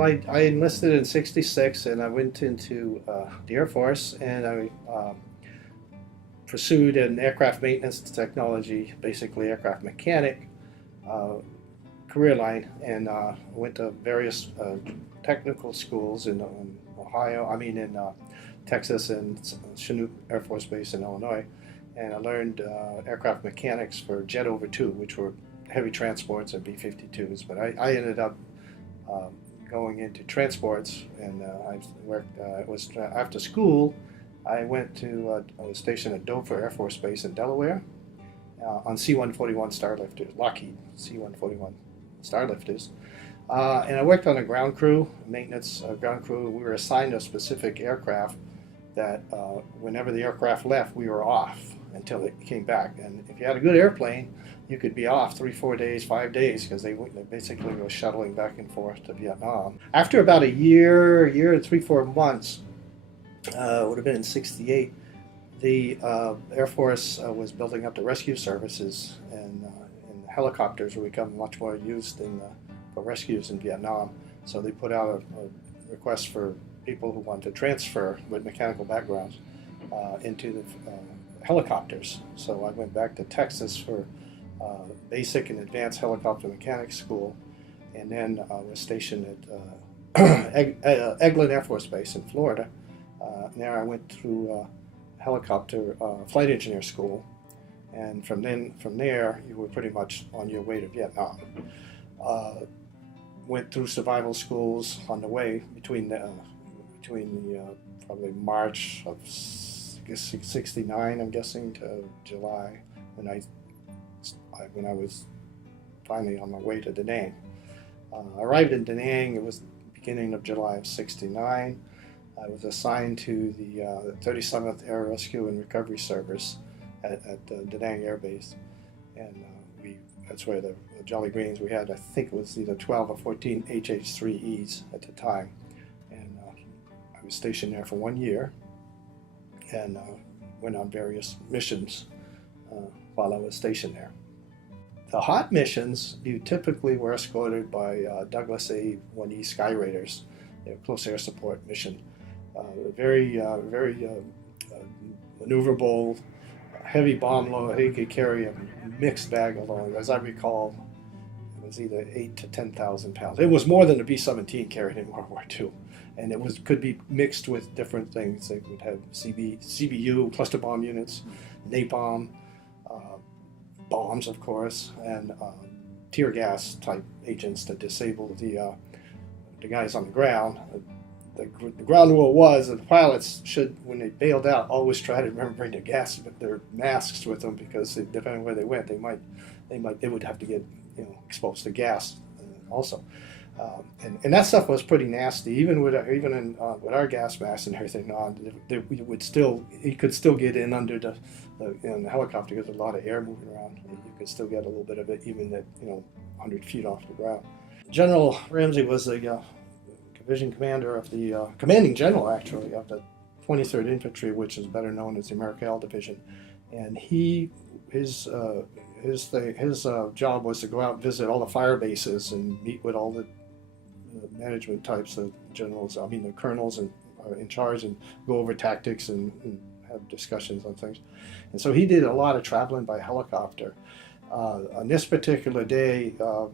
Well, I enlisted in '66 and I went into the Air Force and I pursued an aircraft maintenance technology, basically aircraft mechanic uh, career line, and went to various technical schools in Ohio, I mean in Texas and Chinook Air Force Base in Illinois. And I learned aircraft mechanics for Jet Over 2, which were heavy transports and B-52s. But I ended up um, going into transports, and I worked. It was after school. I went to I was stationed at Dover Air Force Base in Delaware on C-141 Starlifters, Lockheed C-141 Starlifters, and I worked on a ground crew, maintenance ground crew. We were assigned a specific aircraft that whenever the aircraft left, we were off until it came back. And if you had a good airplane, you could be off 3, 4 days, 5 days, because they basically were shuttling back and forth to Vietnam. After about a year and 3, 4 months, it would have been in '68, the Air Force was building up the rescue services, and helicopters were becoming much more used for rescues in Vietnam. So they put out a request for people who wanted to transfer with mechanical backgrounds into the helicopters. So I went back to Texas for basic and advanced helicopter mechanics school, and then was stationed at Eglin Air Force Base in Florida. There I went through helicopter flight engineer school, and from there you were pretty much on your way to Vietnam. Went through survival schools on the way between the probably March of '69, I'm guessing, to July when I was finally on my way to Da Nang. Arrived in Da Nang. It was the beginning of July of '69. I was assigned to the 37th Air Rescue and Recovery Service at Da Nang Air Base, and that's where the Jolly Greens, we had, I think it was either 12 or 14 HH-3Es at the time, and I was stationed there for 1 year, and went on various missions while I was stationed there. The hot missions, you typically were escorted by Douglas A-1E Sky Raiders, their close air support mission. Very maneuverable, heavy bomb load. He could carry a mixed bag along. As I recall, it was either 8 to 10,000 pounds. It was more than the B-17 carried in World War II, and it could be mixed with different things. They would have CBU, cluster bomb units, napalm, bombs, of course, and tear gas type agents to disable the guys on the ground. The ground rule was that the pilots should, when they bailed out, always try to remember bring their masks with them, because depending on where they went, they would have to get exposed to gas also. And that stuff was pretty nasty. Even with our gas masks and everything on, you could still get in under the helicopter, because there's a lot of air moving around. You could still get a little bit of it even at 100 feet off the ground. General Ramsey was the division commander of the commanding general, actually, of the 23rd Infantry, which is better known as the Americal Division, and his job was to go out and visit all the fire bases and meet with all the management types of generals, I mean the colonels in charge, and go over tactics and have discussions on things. And so he did a lot of traveling by helicopter. On this particular day, the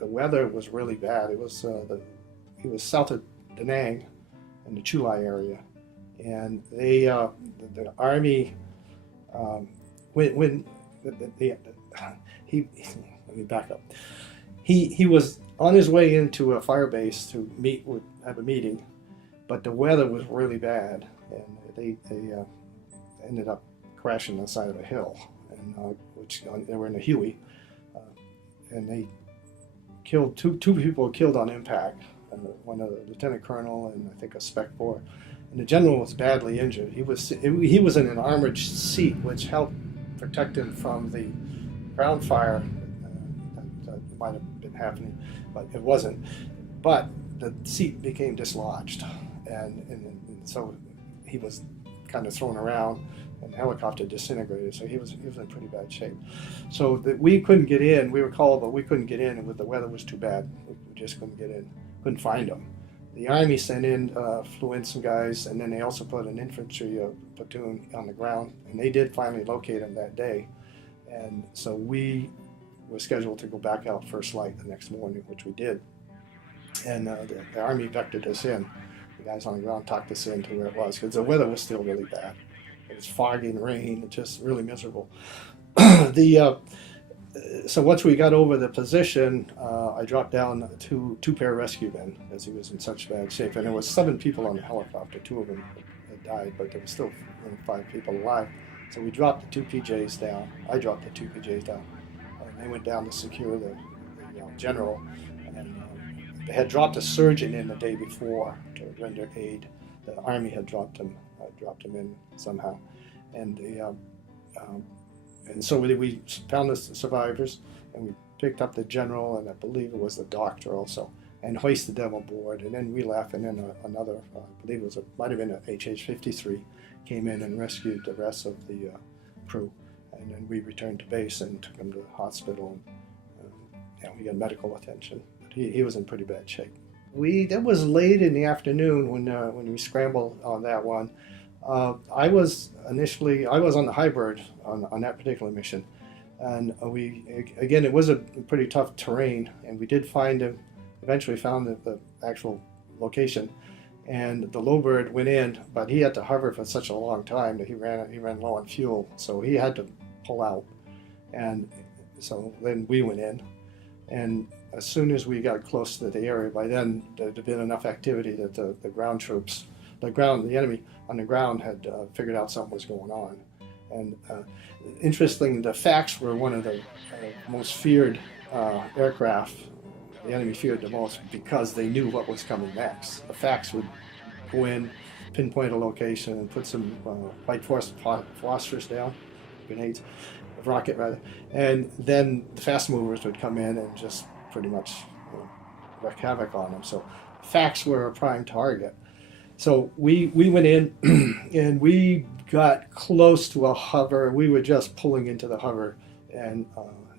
weather was really bad. He was south of Da Nang in the Chulai area, and the Army let me back up. He was on his way into a fire base to have a meeting, but the weather was really bad, and they ended up crashing on the side of a hill, and they were in a Huey, and they killed two people killed on impact. One a lieutenant colonel and I think a spec 4, and the general was badly injured. He was in an armored seat, which helped protect him from the ground fire that might have been happening, but it wasn't. But the seat became dislodged, and so he was kind of thrown around, and the helicopter disintegrated. So he was in pretty bad shape. So we couldn't get in. We were called, but we couldn't get in, and the weather was too bad. We just couldn't get in. couldn't find them. The Army flew in some guys, and then they also put an infantry platoon on the ground, and they did finally locate them that day. And so we were scheduled to go back out first light the next morning, which we did. And the Army vectored us in. The guys on the ground talked us into where it was, because the weather was still really bad. It was foggy and rain, just really miserable. So once we got over the position, I dropped down two pararescue men, as he was in such bad shape. And there was 7 people on the helicopter. 2 of them had died, but there were still 5 people alive. So we dropped the 2 PJs down. I dropped the 2 PJs down. And they went down to secure the general. And they had dropped a surgeon in the day before to render aid. The Army had dropped him in somehow. And so we found the survivors, and we picked up the general, and I believe it was the doctor also, and hoisted them aboard. And then we left, and then another, I believe it might have been an HH-53, came in and rescued the rest of the crew. And then we returned to base and took him to the hospital. And he got medical attention. But he was in pretty bad shape. That was late in the afternoon when we scrambled on that one. I was on the Hybrid on that particular mission, and it was a pretty tough terrain, and we did eventually found the actual location, and the Lowbird went in, but he had to hover for such a long time that he ran low on fuel, so he had to pull out, and so then we went in, and as soon as we got close to the area, by then there'd been enough activity that the ground troops, the enemy on the ground had figured out something was going on. And interesting, the Fax were one of the most feared aircraft. The enemy feared the most because they knew what was coming next. The Fax would go in, pinpoint a location, and put some white phosphorus down, grenades, rocket rather, and then the fast movers would come in and just pretty much wreak havoc on them. So Fax were a prime target. So we went in and we got close to a hover. We were just pulling into the hover, and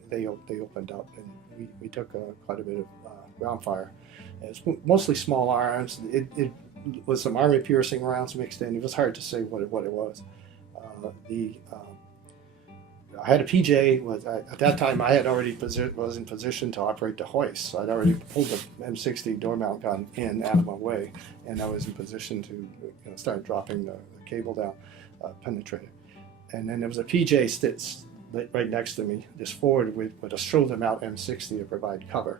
they opened up, and we took quite a bit of ground fire. It was mostly small arms. It was some Army piercing rounds mixed in. It was hard to say what it was. I had a PJ. At that time, I had already was in position to operate the hoist. So I'd already pulled the M60 door mount gun out of my way, and I was in position to start dropping the cable down, penetrated. And then there was a PJ sits right next to me, just forward with a shoulder mount M60 to provide cover.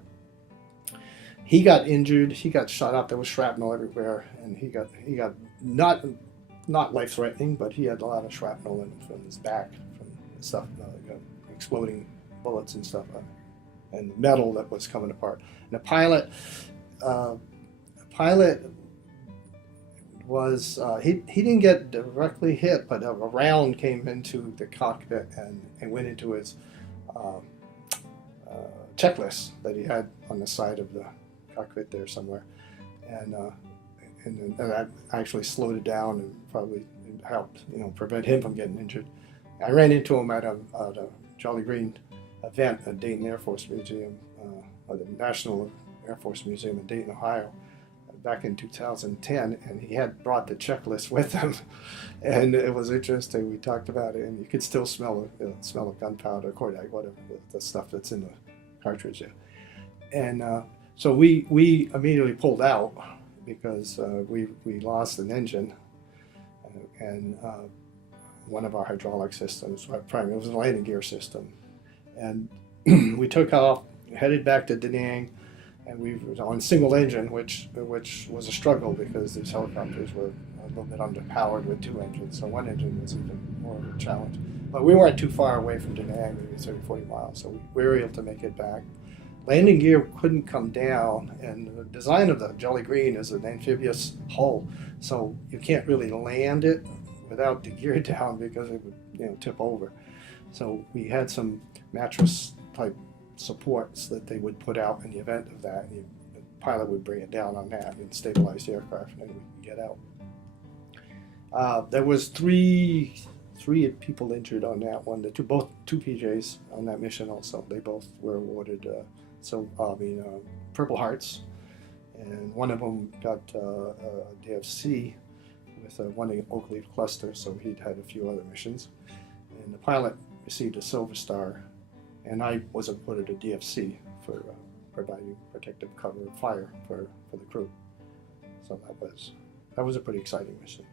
He got injured. He got shot up. There was shrapnel everywhere, and he got not life threatening, but he had a lot of shrapnel from his back. Stuff, exploding bullets and stuff, and metal that was coming apart. And the pilot was he didn't get directly hit, but a round came into the cockpit and went into his checklist that he had on the side of the cockpit there somewhere, and that actually slowed it down and probably helped prevent him from getting injured. I ran into him at a Jolly Green event at Dayton Air Force Museum, or the National Air Force Museum in Dayton, Ohio, back in 2010, and he had brought the checklist with him, and it was interesting. We talked about it, and you could still smell of gunpowder, cordial, whatever, the stuff that's in the cartridge there. And so we immediately pulled out because we lost an engine, and one of our hydraulic systems, it was a landing gear system. And we took off, headed back to Da Nang, and we were on single engine, which was a struggle because these helicopters were a little bit underpowered with 2 engines, so one engine was even more of a challenge. But we weren't too far away from Da Nang, maybe 30, 40 miles, so we were able to make it back. Landing gear couldn't come down, and the design of the Jolly Green is an amphibious hull, so you can't really land it without the gear down because it would tip over. So we had some mattress type supports that they would put out in the event of that, and the pilot would bring it down on that and stabilize the aircraft, and then we could get out. There was three people injured on that one. Both two PJs on that mission also. They both were awarded Purple Hearts, and one of them got a DFC with one Oak Leaf cluster, so he'd had a few other missions. And the pilot received a Silver Star, and I was awarded a DFC for providing protective cover and fire for the crew. So that was a pretty exciting mission.